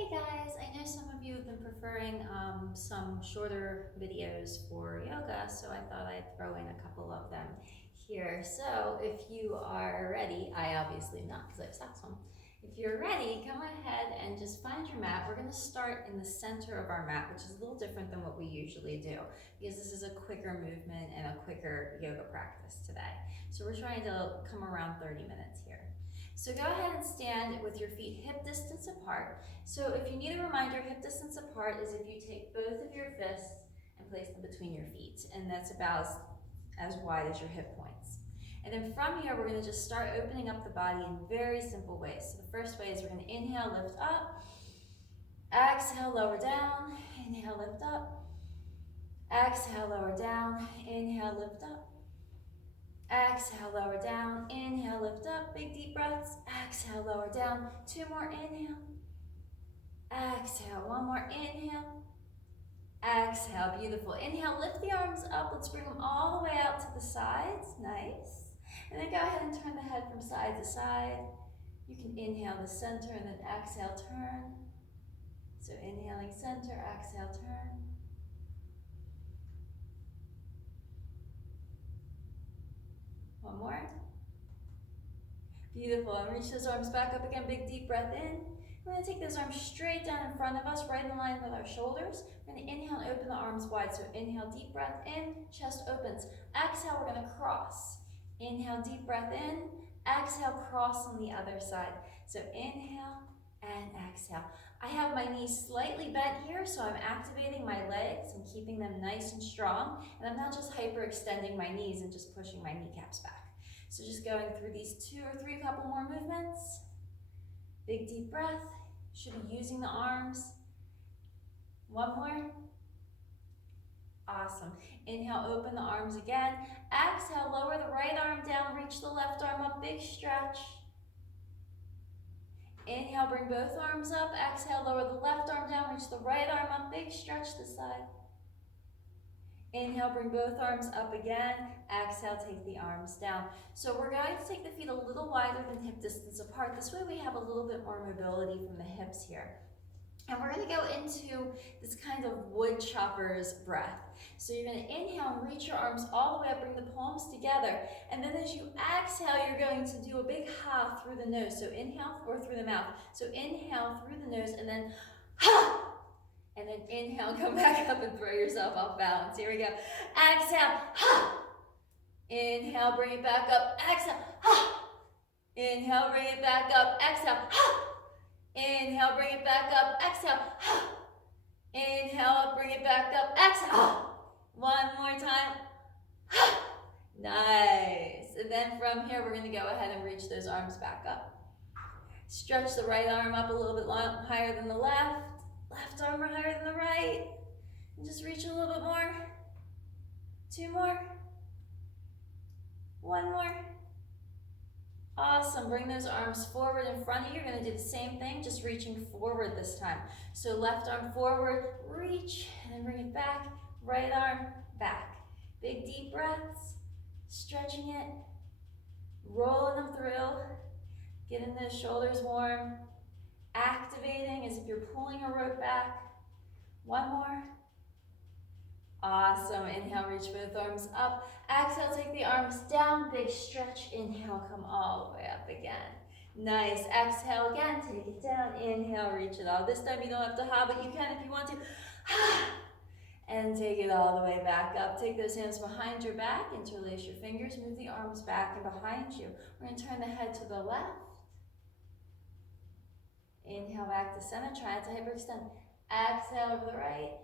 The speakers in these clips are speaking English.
Hey guys, I know some of you have been preferring some shorter videos for yoga, so I thought I'd throw in a couple of them here. So if you are ready, I obviously am not because I have socks on. If you're ready, come ahead and just find your mat. We're going to start in the center of our mat, which is a little different than what we usually do because this is a quicker movement and a quicker yoga practice today. So we're trying to come around 30 minutes here. So go ahead and stand with your feet hip distance apart. So if you need a reminder, hip distance apart is if you take both of your fists and place them between your feet, and that's about as wide as your hip points. And then from here, we're going to just start opening up the body in very simple ways. So the first way is we're going to inhale, lift up, exhale, lower down, inhale, lift up, exhale, lower down, inhale, lift up, exhale, lower down, inhale, lift up, big deep breaths, exhale, lower down, 2 more, inhale, exhale, 1 more, inhale, exhale, beautiful. Inhale, lift the arms up, let's bring them all the way out to the sides, nice. And then go ahead and turn the head from side to side. You can inhale the center and then exhale, turn. So inhaling center, exhale, turn. One more. Beautiful, and reach those arms back up again, big deep breath in. We're going to take those arms straight down in front of us, right in line with our shoulders. We're going to inhale and open the arms wide. So inhale, deep breath in, chest opens. Exhale, we're going to cross. Inhale, deep breath in. Exhale, cross on the other side. So inhale and exhale. I have my knees slightly bent here, so I'm activating my legs and keeping them nice and strong. And I'm not just hyperextending my knees and just pushing my kneecaps back. So just going through these 2 or 3 couple more movements. Big deep breath. Should be using the arms. 1 more. Awesome. Inhale, open the arms again. Exhale, lower the right arm down, reach the left arm up, big stretch. Inhale, bring both arms up. Exhale, lower the left arm down, reach the right arm up, big stretch this side. Inhale, bring both arms up again. Exhale, take the arms down. So we're going to take the feet a little wider than hip distance apart. This way we have a little bit more mobility from the hips here. And we're going to go into this kind of wood chopper's breath. So you're going to inhale and reach your arms all the way up, bring the palms together. And then as you exhale, you're going to do a big ha through the nose. So inhale or through the mouth. So inhale through the nose and then ha! And then inhale, come back up and throw yourself off balance. Here we go. Exhale, ha! Inhale, bring it back up. Exhale, ha! Inhale, bring it back up. Exhale, ha! Inhale, bring it back up. Exhale, ha! Inhale, bring it back up. Exhale, ha! 1 more time. Ha! Nice. And then from here, we're going to go ahead and reach those arms back up. Stretch the right arm up a little bit higher than the left. Left arm higher than the right. And just reach a little bit more. 2 more. 1 more. Awesome. Bring those arms forward in front of you. You're going to do the same thing, just reaching forward this time. So left arm forward, reach, and then bring it back. Right arm back. Big deep breaths. Stretching it. Rolling them through. Getting those shoulders warm. Activating as if you're pulling a rope back. 1 more. Awesome. Inhale, reach both arms up. Exhale, take the arms down. Big stretch. Inhale, come all the way up again. Nice. Exhale again. Take it down. Inhale, reach it all. This time you don't have to ha, but you can if you want to. And take it all the way back up. Take those hands behind your back. Interlace your fingers. Move the arms back and behind you. We're going to turn the head to the left. Inhale back to center, try not to hyperextend. Exhale over the right.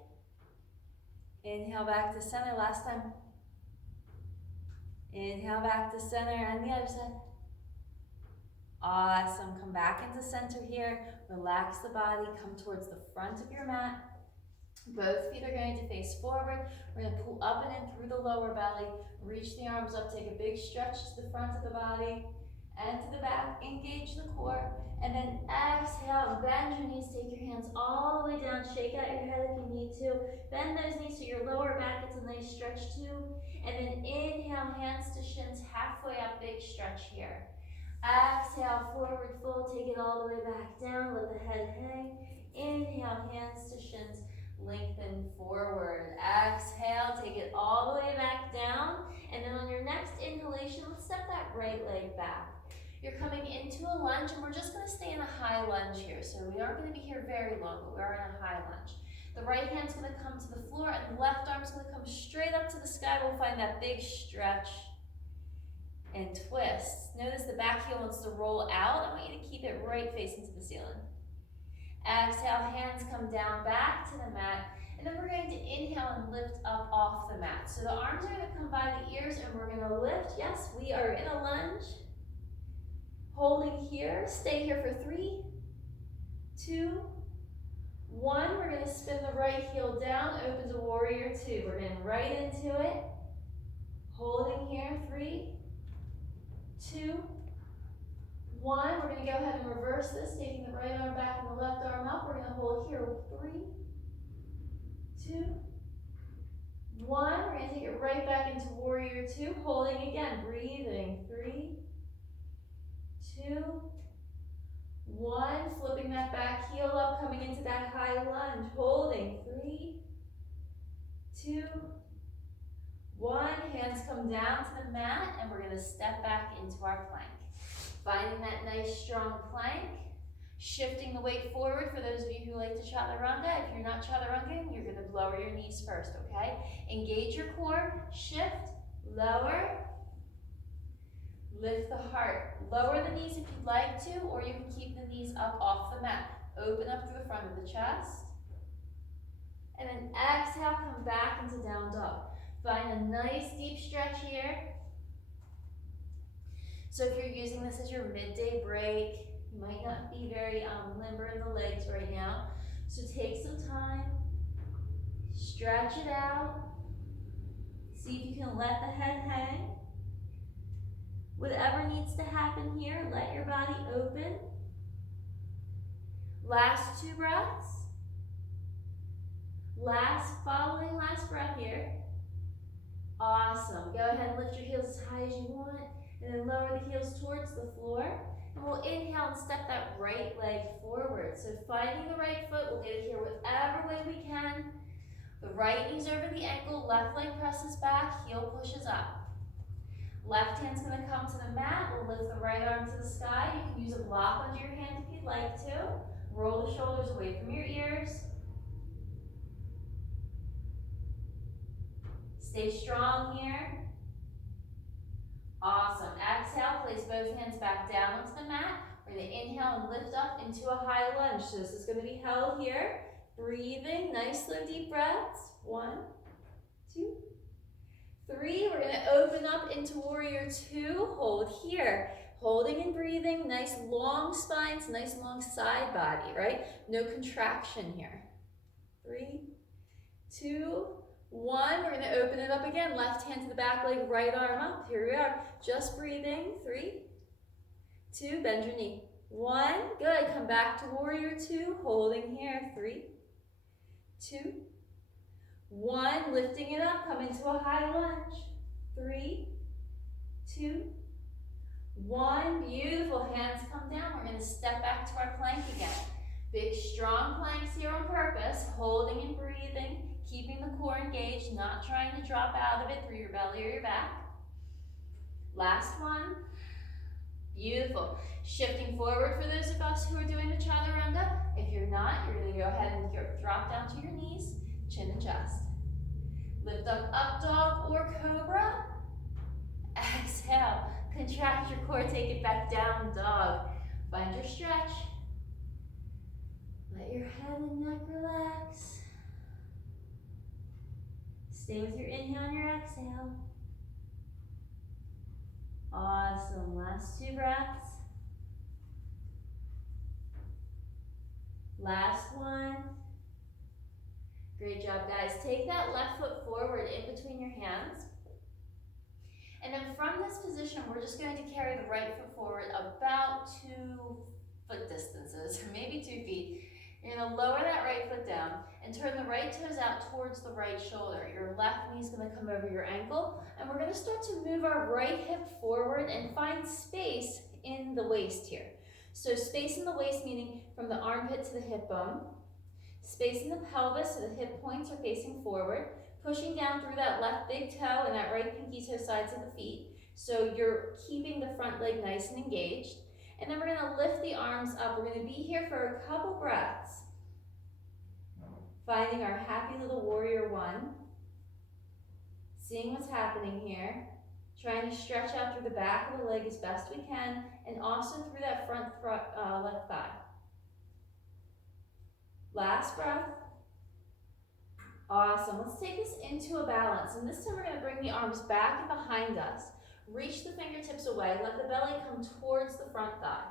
Inhale back to center, last time. Inhale back to center and the other side. Awesome, come back into center here. Relax the body, come towards the front of your mat. Both feet are going to face forward. We're going to pull up and in through the lower belly. Reach the arms up, take a big stretch to the front of the body and to the back. Engage the core. And then exhale, bend your knees, take your hands all the way down, shake out your head if you need to. Bend those knees so your lower back gets a nice stretch too. And then inhale, hands to shins, halfway up, big stretch here. Exhale, forward fold, take it all the way back down, let the head hang. Inhale, hands to shins, lengthen forward. Exhale, take it all the way back down. And then on your next inhalation, let's step that right leg back. You're coming into a lunge, and we're just gonna stay in a high lunge here. So we aren't gonna be here very long, but we are in a high lunge. The right hand's gonna come to the floor, and the left arm's gonna come straight up to the sky. We'll find that big stretch and twist. Notice the back heel wants to roll out. I want you to keep it right facing to the ceiling. Exhale, hands come down back to the mat, and then we're going to inhale and lift up off the mat. So the arms are gonna come by the ears, and we're gonna lift. Yes, we are in a lunge. Holding here, stay here for 3, 2, 1. We're gonna spin the right heel down, open to warrior 2. We're getting right into it. Holding here, 3, 2, 1. We're gonna go ahead and reverse this, taking the right arm back and the left arm up. We're gonna hold here, 3, 2, 1. We're gonna take it right back into warrior 2, holding again, breathing, 3, 2, 1. Flipping that back heel up, coming into that high lunge, holding, 3, 2, 1. Hands come down to the mat, and we're gonna step back into our plank. Finding that nice strong plank, shifting the weight forward for those of you who like to chaturanga. If you're not chaturangaing, you're gonna lower your knees first, okay? Engage your core, shift, lower, lift the heart. Lower the knees if you'd like to, or you can keep the knees up off the mat. Open up through the front of the chest. And then exhale, come back into down dog. Find a nice deep stretch here. So if you're using this as your midday break, you might not be very limber in the legs right now. So take some time, stretch it out. See if you can let the head hang. Whatever needs to happen here, let your body open. Last 2 breaths. Following last breath here. Awesome. Go ahead and lift your heels as high as you want, and then lower the heels towards the floor. And we'll inhale and step that right leg forward. So finding the right foot, we'll get it here whatever way we can. The right knee's over the ankle, left leg presses back, heel pushes up. Left hand's gonna come to the mat. We'll lift the right arm to the sky. You can use a block under your hand if you'd like to. Roll the shoulders away from your ears. Stay strong here. Awesome. Exhale, place both hands back down onto the mat. We're gonna inhale and lift up into a high lunge. So this is gonna be held here. Breathing, nice slow deep breaths. 1, 2, 3. We're gonna open up into warrior 2. Hold here. Holding and breathing, nice long spines, nice long side body, right? No contraction here. 3, 2, 1. We're gonna open it up again. Left hand to the back leg, right arm up. Here we are. Just breathing. 3, 2. Bend your knee. 1. Good. Come back to warrior 2. Holding here. 3, 2, 1. Lifting it up. Come into a high lunge. 3, 2, 1. Beautiful. Hands come down. We're going to step back to our plank again. Big strong planks here on purpose. Holding and breathing. Keeping the core engaged. Not trying to drop out of it through your belly or your back. Last one. Beautiful. Shifting forward for those of us who are doing the chaturanga. If you're not, you're going to go ahead and drop down to your knees, chin and chest. Lift up dog or cobra. Exhale. Contract your core, take it back down, dog. Find your stretch. Let your head and neck relax. Stay with your inhale and your exhale. Awesome. Last 2 breaths. Last one. Great job, guys. Take that left foot forward in between your hands. And then from this position, we're just going to carry the right foot forward about 2 foot distances, or maybe 2 feet. You're going to lower that right foot down and turn the right toes out towards the right shoulder. Your left knee is going to come over your ankle, and we're going to start to move our right hip forward and find space in the waist here. So space in the waist, meaning from the armpit to the hip bone. Spacing the pelvis so the hip points are facing forward. Pushing down through that left big toe and that right pinky toe sides of the feet. So you're keeping the front leg nice and engaged. And then we're going to lift the arms up. We're going to be here for a couple breaths. Finding our happy little warrior one. Seeing what's happening here. Trying to stretch out through the back of the leg as best we can. And also through that front left thigh. Last breath. Awesome. Let's take this into a balance. And this time we're going to bring the arms back and behind us. Reach the fingertips away. Let the belly come towards the front thigh.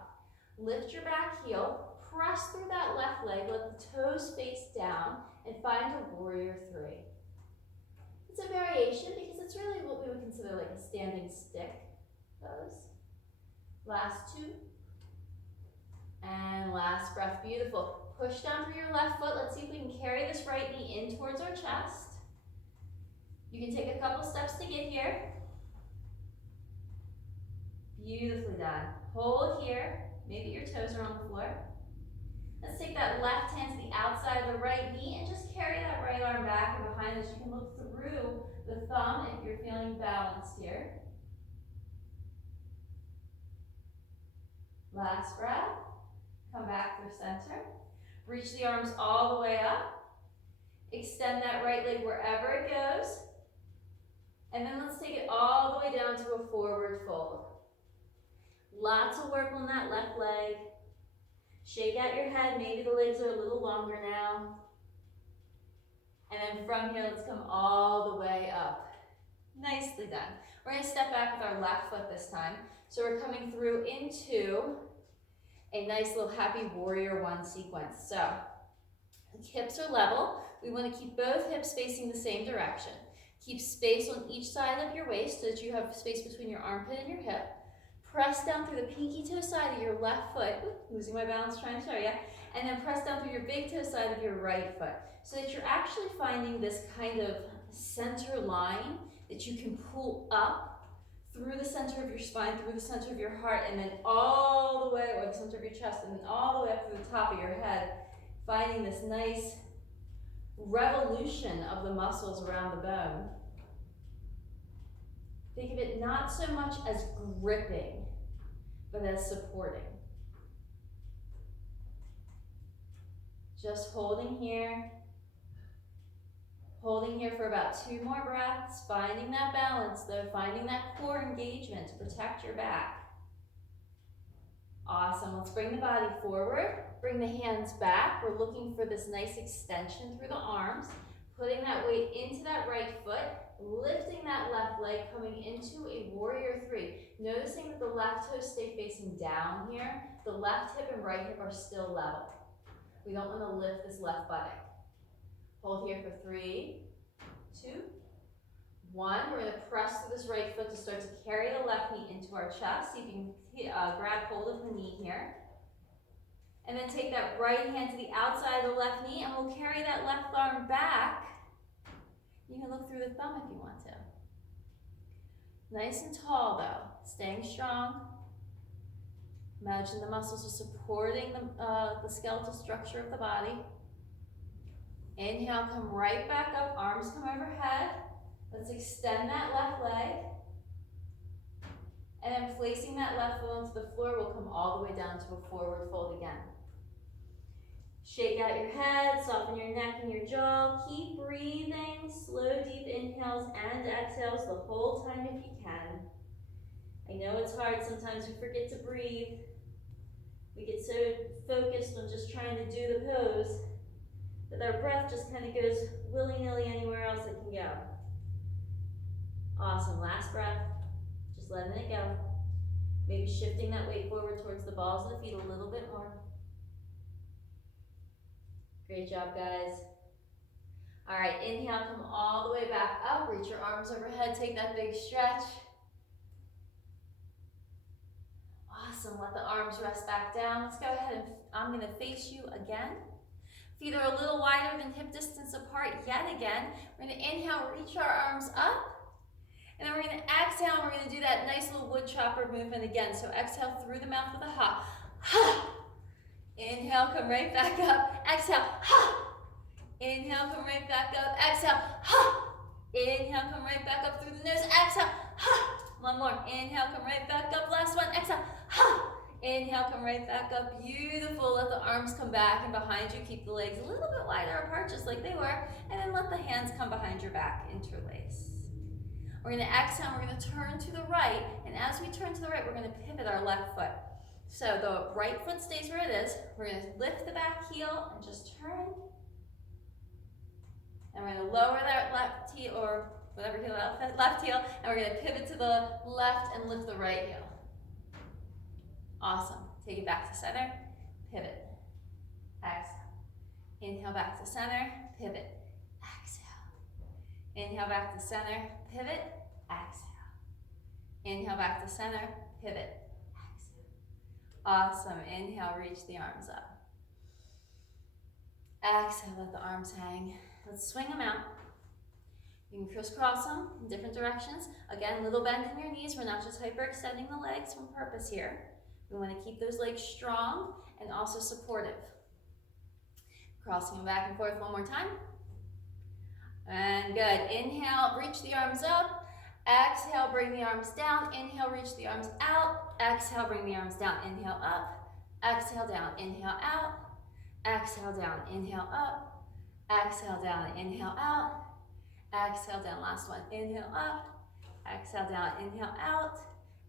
Lift your back heel. Press through that left leg. Let the toes face down. And find a warrior three. It's a variation because it's really what we would consider like a standing stick pose. Last two. And last breath. Beautiful. Push down through your left foot. Let's see if we can carry this right knee in towards our chest. You can take a couple steps to get here. Beautifully done. Hold here. Maybe your toes are on the floor. Let's take that left hand to the outside of the right knee and just carry that right arm back and behind us. You can look through the thumb if you're feeling balanced here. Last breath. Come back through center. Reach the arms all the way up. Extend that right leg wherever it goes. And then let's take it all the way down to a forward fold. Lots of work on that left leg. Shake out your head. Maybe the legs are a little longer now. And then from here, let's come all the way up. Nicely done. We're going to step back with our left foot this time. So we're coming through into a nice little happy warrior one sequence. So hips are level. We want to keep both hips facing the same direction. Keep space on each side of your waist so that you have space between your armpit and your hip. Press down through the pinky toe side of your left foot. Ooh, losing my balance trying to show you. And then press down through your big toe side of your right foot so that you're actually finding this kind of center line that you can pull up through the center of your spine, through the center of your heart, and then all the way, or the center of your chest, and then all the way up to the top of your head, finding this nice revolution of the muscles around the bone. Think of it not so much as gripping, but as supporting. Just holding here. Holding here for about 2 more breaths, finding that balance though, finding that core engagement to protect your back. Awesome, let's bring the body forward, bring the hands back. We're looking for this nice extension through the arms, putting that weight into that right foot, lifting that left leg, coming into a warrior three. Noticing that the left toes stay facing down here, the left hip and right hip are still level. We don't want to lift this left buttock. Hold here for 3, 2, 1. We're going to press through this right foot to start to carry the left knee into our chest. So you can grab hold of the knee here. And then take that right hand to the outside of the left knee and we'll carry that left arm back. You can look through the thumb if you want to. Nice and tall though, staying strong. Imagine the muscles are supporting the skeletal structure of the body. Inhale, come right back up, arms come overhead. Let's extend that left leg. And then placing that left foot onto the floor, we'll come all the way down to a forward fold again. Shake out your head, soften your neck and your jaw. Keep breathing, slow, deep inhales and exhales the whole time if you can. I know it's hard, sometimes we forget to breathe. We get so focused on just trying to do the pose that our breath just kind of goes willy-nilly anywhere else it can go. Awesome, last breath, just letting it go. Maybe shifting that weight forward towards the balls of the feet a little bit more. Great job, guys. All right, inhale, come all the way back up, reach your arms overhead, take that big stretch. Awesome, let the arms rest back down. Let's go ahead and I'm gonna face you again. Feet are a little wider than hip distance apart yet again. We're gonna inhale, reach our arms up. And then we're gonna exhale, and we're gonna do that nice little wood chopper movement again. So exhale through the mouth with a ha. Ha. Inhale, come right back up. Exhale, ha. Inhale, come right back up. Exhale, ha. Inhale, come right back up through the nose. Exhale, ha. One more. Inhale, come right back up. Last one. Exhale, ha. Inhale, come right back up. Beautiful. Let the arms come back and behind you. Keep the legs a little bit wider apart, just like they were. And then let the hands come behind your back. Interlace. We're going to exhale. We're going to turn to the right. And as we turn to the right, we're going to pivot our left foot. So the right foot stays where it is. We're going to lift the back heel and just turn. And we're going to lower that left heel, or whatever heel, left heel, and we're going to pivot to the left and lift the right heel. Awesome. Take it back to center, pivot, exhale. Inhale back to center, pivot, exhale. Inhale back to center, pivot, exhale. Inhale back to center, pivot, exhale. Awesome. Inhale, reach the arms up. Exhale, let the arms hang. Let's swing them out. You can crisscross them in different directions. Again, little bend in your knees. We're not just hyperextending the legs from purpose here. We want to keep those legs strong and also supportive. Crossing them back and forth one more time. And good. Inhale, reach the arms up. Exhale, bring the arms down. Inhale, reach the arms out. Exhale, bring the arms down. Inhale, up. Exhale, down. Inhale, out. Exhale, down. Inhale, up. Exhale, down. Inhale, out. Exhale, down. Last one. Inhale, up. Exhale, down. Inhale, out.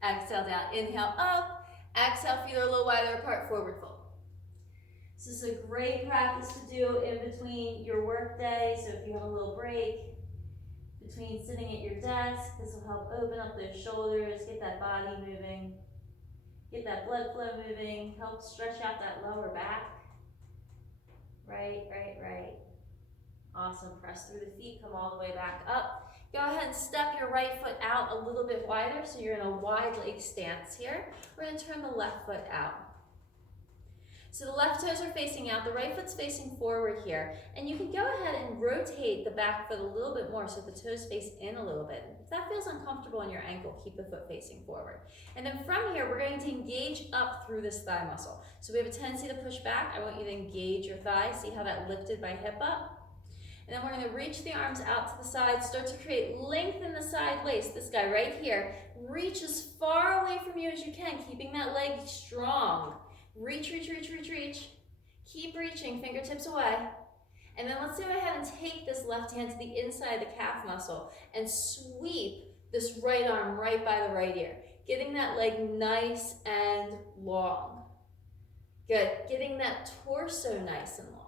Exhale, down. Inhale, up. Exhale, feet are a little wider apart, forward fold. This is a great practice to do in between your work day. So if you have a little break between sitting at your desk, this will help open up those shoulders, get that body moving, get that blood flow moving, help stretch out that lower back. Right, right, right. Awesome. Press through the feet, come all the way back up. Go ahead and step your right foot out a little bit wider, so you're in a wide leg stance here. We're going to turn the left foot out. So the left toes are facing out, the right foot's facing forward here. And you can go ahead and rotate the back foot a little bit more so the toes face in a little bit. If that feels uncomfortable in your ankle, keep the foot facing forward. And then from here, we're going to engage up through this thigh muscle. So we have a tendency to push back. I want you to engage your thigh. See how that lifted by hip up? And then we're going to reach the arms out to the side, start to create length in the side waist. This guy right here, reach as far away from you as you can, keeping that leg strong. Reach, reach, reach, reach, reach. Keep reaching, fingertips away. And then let's go ahead and take this left hand to the inside of the calf muscle and sweep this right arm right by the right ear. Getting that leg nice and long. Good. Getting that torso nice and long.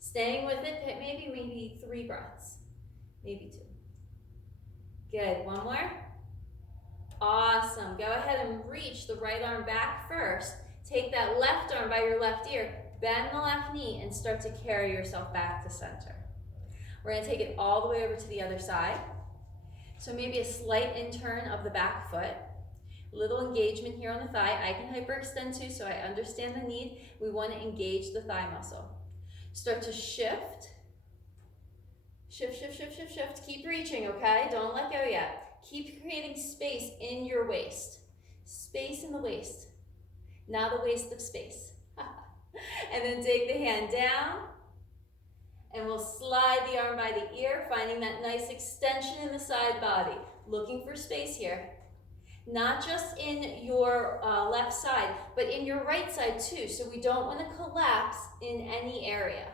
Staying with it, maybe 3 breaths, maybe 2. Good, one more. Awesome, go ahead and reach the right arm back first. Take that left arm by your left ear, bend the left knee, and start to carry yourself back to center. We're gonna take it all the way over to the other side. So maybe a slight in-turn of the back foot. Little engagement here on the thigh. I can hyperextend too, so I understand the need. We wanna engage the thigh muscle. Start to shift. Shift, shift, shift, shift, shift. Keep reaching, okay? Don't let go yet. Keep creating space in your waist. Space in the waist. Now the waist of space. And then take the hand down. And we'll slide the arm by the ear, finding that nice extension in the side body. Looking for space here. Not just in your left side, but in your right side too. So we don't want to collapse in any area.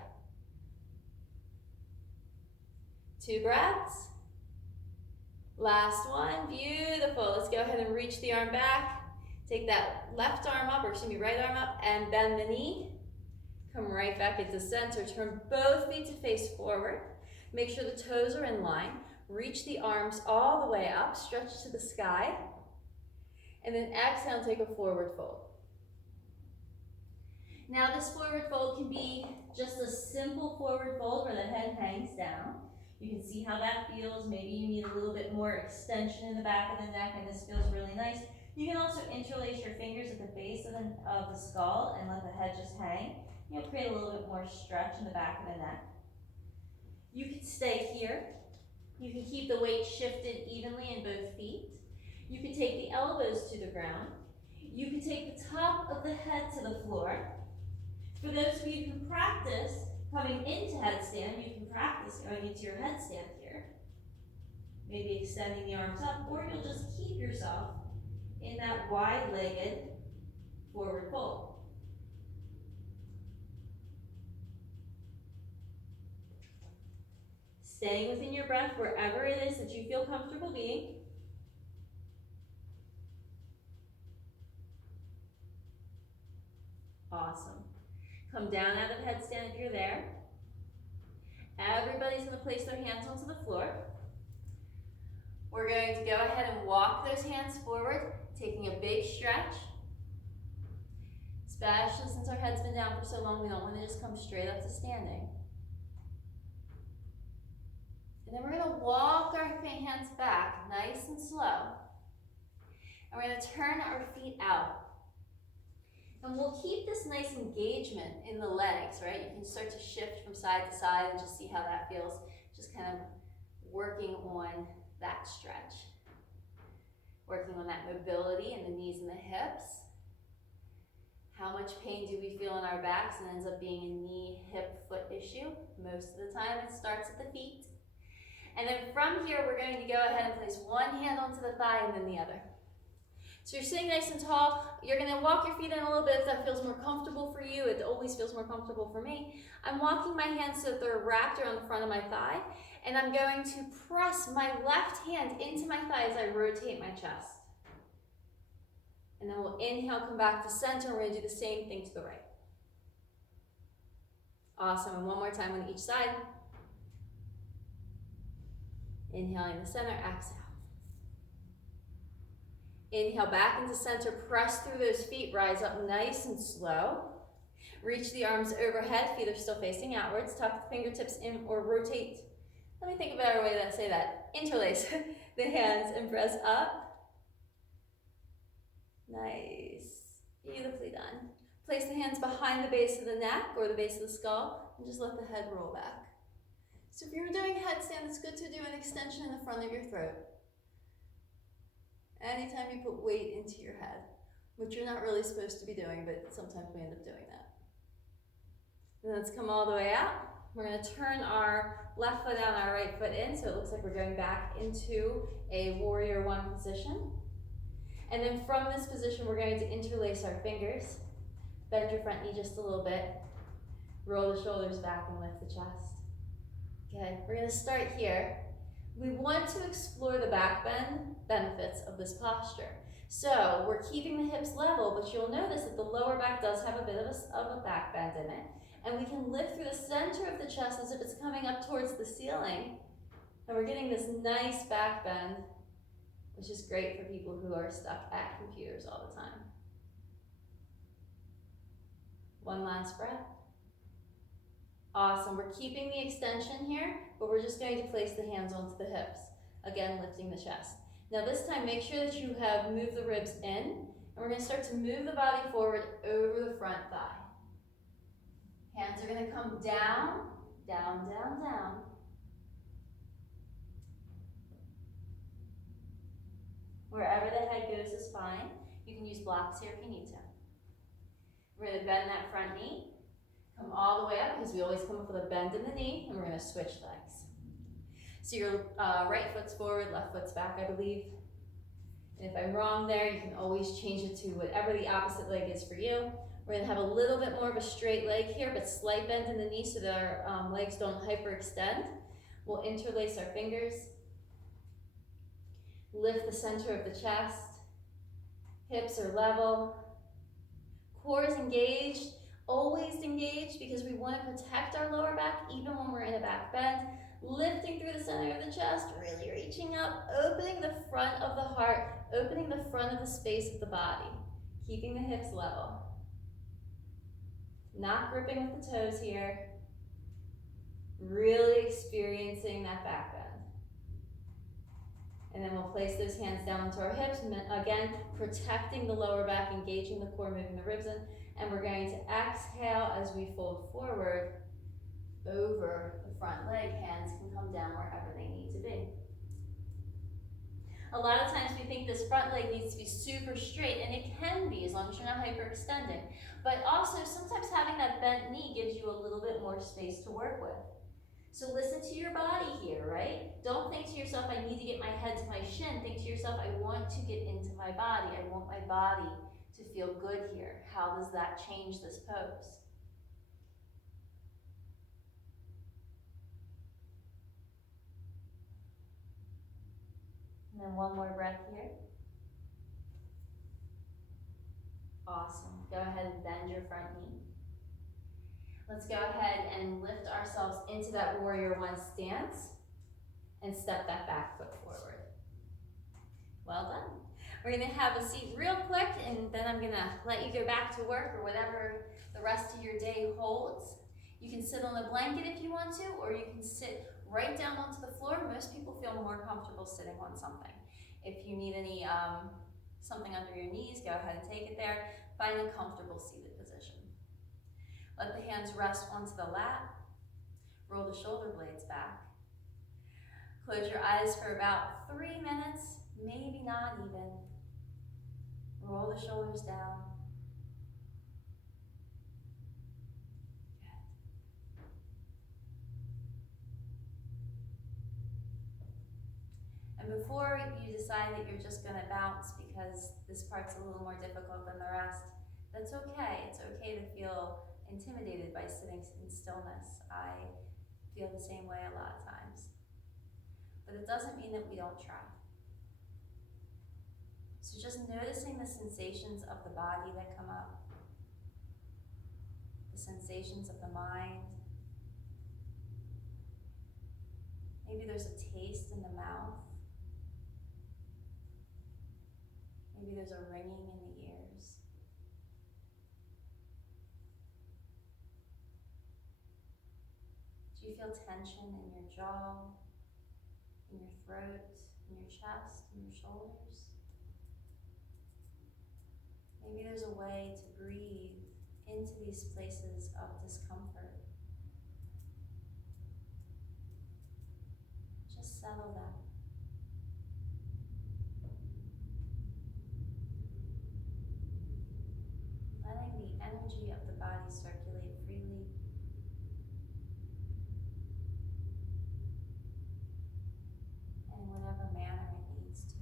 2 breaths. Last one. Beautiful. Let's go ahead and reach the arm back. Take that left arm up, or excuse me, right arm up, and bend the knee. Come right back into center. Turn both feet to face forward. Make sure the toes are in line. Reach the arms all the way up. Stretch to the sky. And then exhale and take a forward fold. Now this forward fold can be just a simple forward fold where the head hangs down. You can see how that feels. Maybe you need a little bit more extension in the back of the neck and this feels really nice. You can also interlace your fingers at the base of the skull and let the head just hang. You'll create a little bit more stretch in the back of the neck. You can stay here. You can keep the weight shifted evenly in both feet. You can take the elbows to the ground. You can take the top of the head to the floor. For those of you who practice, coming into headstand, you can practice going into your headstand here. Maybe extending the arms up, or you'll just keep yourself in that wide-legged forward fold. Staying within your breath wherever it is that you feel comfortable being. Awesome. Come down out of headstand if you're there. Everybody's going to place their hands onto the floor. We're going to go ahead and walk those hands forward, taking a big stretch. Especially since our head's been down for so long, we don't want to just come straight up to standing. And then we're going to walk our hands back nice and slow. And we're going to turn our feet out. And we'll keep this nice engagement in the legs, right? You can start to shift from side to side and just see how that feels. Just kind of working on that stretch. Working on that mobility in the knees and the hips. How much pain do we feel in our backs and ends up being a knee, hip, foot issue? Most of the time it starts at the feet. And then from here, we're going to go ahead and place one hand onto the thigh and then the other. So you're sitting nice and tall. You're going to walk your feet in a little bit if that feels more comfortable for you. It always feels more comfortable for me. I'm walking my hands so that they're wrapped around the front of my thigh. And I'm going to press my left hand into my thigh as I rotate my chest. And then we'll inhale, come back to center. We're going to do the same thing to the right. Awesome. And one more time on each side. Inhaling the center, exhale. Inhale back into center, press through those feet, rise up nice and slow. Reach the arms overhead, feet are still facing outwards. Tuck the fingertips in or rotate. Let me think of a better way to say that. Interlace the hands and press up. Nice. Beautifully done. Place the hands behind the base of the neck or the base of the skull and just let the head roll back. So if you're doing headstand, it's good to do an extension in the front of your throat. Anytime you put weight into your head, which you're not really supposed to be doing, but sometimes we end up doing that. And let's come all the way out. We're going to turn our left foot out and our right foot in, so it looks like we're going back into a warrior one position. And then from this position, we're going to interlace our fingers. Bend your front knee just a little bit. Roll the shoulders back and lift the chest. Okay, we're going to start here. We want to explore the back bend benefits of this posture. So we're keeping the hips level, but you'll notice that the lower back does have a bit of a back bend in it. And we can lift through the center of the chest as if it's coming up towards the ceiling. And we're getting this nice back bend, which is great for people who are stuck at computers all the time. One last breath. Awesome. We're keeping the extension here, but we're just going to place the hands onto the hips. Again, lifting the chest. Now this time, make sure that you have moved the ribs in, and we're going to start to move the body forward over the front thigh. Hands are going to come down, down, down, down. Wherever the head goes is fine. You can use blocks here if you need to. We're going to bend that front knee. Come all the way up, because we always come up with a bend in the knee, and we're going to switch legs. So your right foot's forward, left foot's back, I believe. And if I'm wrong there, you can always change it to whatever the opposite leg is for you. We're going to have a little bit more of a straight leg here, but slight bend in the knee so that our legs don't hyperextend. We'll interlace our fingers. Lift the center of the chest. Hips are level. Core is engaged. Always engaged because we want to protect our lower back even when we're in a back bend. Lifting through the center of the chest, really reaching up, opening the front of the heart, opening the front of the space of the body, keeping the hips level. Not gripping with the toes here. Really experiencing that back bend. And then we'll place those hands down onto our hips, and then again, protecting the lower back, engaging the core, moving the ribs in. And we're going to exhale as we fold forward over the front leg. Hands can come down wherever they need to be. A lot of times we think this front leg needs to be super straight, and it can be as long as you're not hyperextending. But also sometimes having that bent knee gives you a little bit more space to work with. So listen to your body here, right? Don't think to yourself, I need to get my head to my shin. Think to yourself, I want to get into my body. I want my body to feel good here. How does that change this pose? And then one more breath here. Awesome. Go ahead and bend your front knee. Let's go ahead and lift ourselves into that warrior one stance and step that back foot forward. Well done. We're gonna have a seat real quick and then I'm gonna let you go back to work or whatever the rest of your day holds. You can sit on a blanket if you want to, or you can sit right down onto the floor. Most people feel more comfortable sitting on something. If you need any something under your knees, go ahead and take it there. Find a comfortable seated position. Let the hands rest onto the lap. Roll the shoulder blades back. Close your eyes for about 3 minutes, maybe not even. Roll the shoulders down. And before you decide that you're just gonna bounce because this part's a little more difficult than the rest, that's okay. It's okay to feel intimidated by sitting in stillness. I feel the same way a lot of times. But it doesn't mean that we don't try. So just noticing the sensations of the body that come up, the sensations of the mind. Maybe there's a taste in the mouth. Maybe there's a ringing in the ears. Do you feel tension in your jaw, in your throat, in your chest, in your shoulders? Maybe there's a way to breathe into these places of discomfort. Just settle them. Letting the energy of the body circulate freely. In whatever manner it needs to.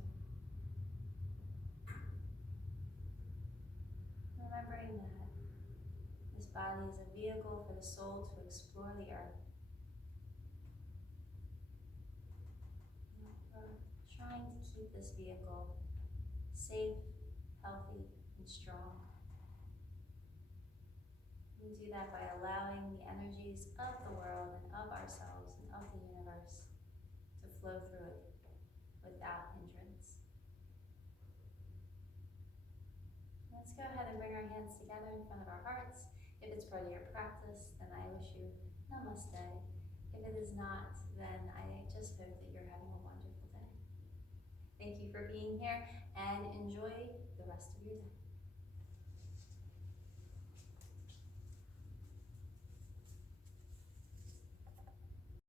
Remembering that this body is a vehicle for the soul to explore the earth. We're trying to keep this vehicle safe, healthy, and strong. We do that by allowing the energies of the world and of ourselves and of the universe to flow through it without hindrance. Let's go ahead and bring our hands together in front of our hearts. If it's part of your practice, then I wish you namaste. If it is not, then I just hope that you're having a wonderful day. Thank you for being here and enjoy.